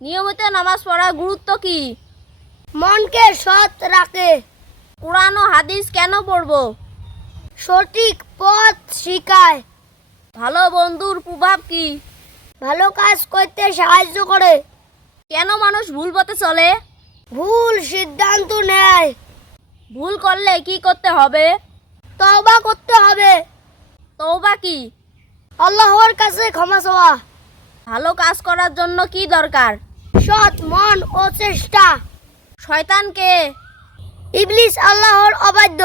নিয়মিত নামাজ পড়ার গুরুত্ব কি? মনকে সৎ রাখে। কোরআন ও হাদিস কেন পড়বো? সঠিক পথ শিখায়। ভালো বন্ধুর প্রভাব কি? ভালো কাজ করতে সাহায্য করে। কেন মানুষ ভুল পথে চলে? ভুল সিদ্ধান্ত নেয়। ভুল করলে কি করতে হবে? তওবা করতে হবে। তওবা কি? আল্লাহর কাছে ক্ষমা চাওয়া। ভালো কাজ করার জন্য কি দরকার? সৎ মন ও চেষ্টা। শয়তান কে? ইবলিস আল্লাহর অবাধ্য।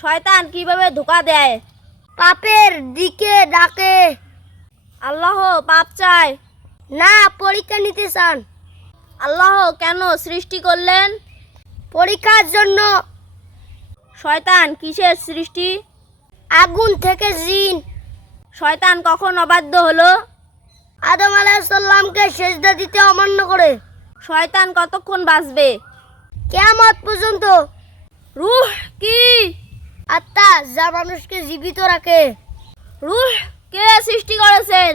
শয়তান কিভাবে ধোঁকা দেয়? পাপের দিকে ডাকে। আল্লাহ পাপ চায় না, পরীক্ষা নিতে চান। আল্লাহ কেন সৃষ্টি করলেন? পরীক্ষার জন্য। শয়তান কিসের সৃষ্টি? আগুন থেকে জিন। শয়তান কখন অবাধ্য হলো? আদম আলাইহিস সালামকে সেজদা দিতে অমান্য করে। শয়তান কতক্ষণ বাঁচবে? কিয়ামত পর্যন্ত। রূহ কি? আত্মা, যা মানুষকে জীবিত রাখে। রূহ কে সৃষ্টি করেছেন?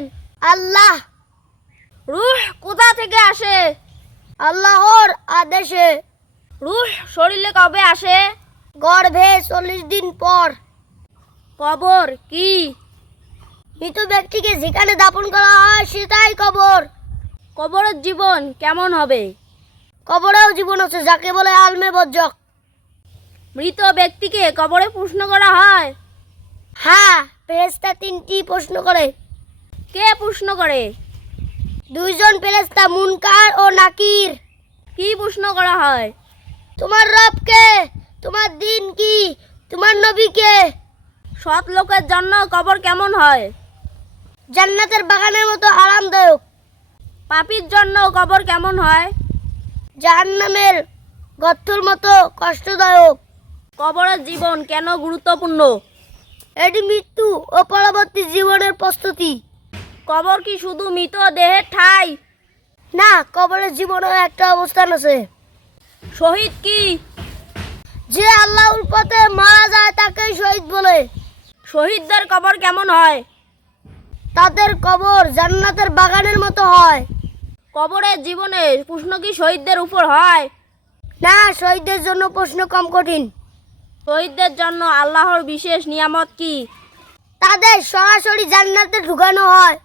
আল্লাহ। রূহ কোথা থেকে আসে? আল্লাহর আদেশে। রূহ শরীরে কবে আসে? গর্ভে 40 দিন পর। কবর কি? মৃত ব্যক্তিকে যেখানে দাফন করা হয় সেটাই কবর। কবরের জীবন কেমন হবে? কবরেও জীবন আছে, যাকে বলে আলমে বজ্জক। মৃত ব্যক্তিকে কবরে প্রশ্ন করা হয়? হ্যাঁ, ফেরেশতা 3টি প্রশ্ন করে। কে প্রশ্ন করে? 2 জন ফেরেশতা, মুনকার ও নাকির। কি প্রশ্ন করা হয়? তোমার রব কে? তোমার দিন কি? তোমার নবী কে? সৎ লোকের জন্য কবর কেমন হয়? জান্নাতের বাগানের মতো আরামদায়ক। পাপীর জন্য কবর কেমন হয়? জাহান্নামের গর্তের মতো কষ্টদায়ক। কবরের জীবন কেন গুরুত্বপূর্ণ? এটি মৃত্যু ও পরবর্তী জীবনের প্রস্তুতি। কবর কি শুধু মৃত দেহের ঠাঁই? না, কবরের জীবনের একটা অবস্থান আছে। শহীদ কি? যে আল্লাহর পথে মারা যায় তাকে শহীদ বলে। শহীদদের কবর কেমন হয়? তাদের কবর জান্নাতের বাগানের মতো হয়। কবরের জীবনে প্রশ্ন কি শহীদদের উপর হয়? না, শহীদদের জন্য প্রশ্ন কম কঠিন। শহীদদের জন্য আল্লাহর বিশেষ নিয়ামত কি? তাদের সরাসরি জান্নাতে ঢুকানো হয়।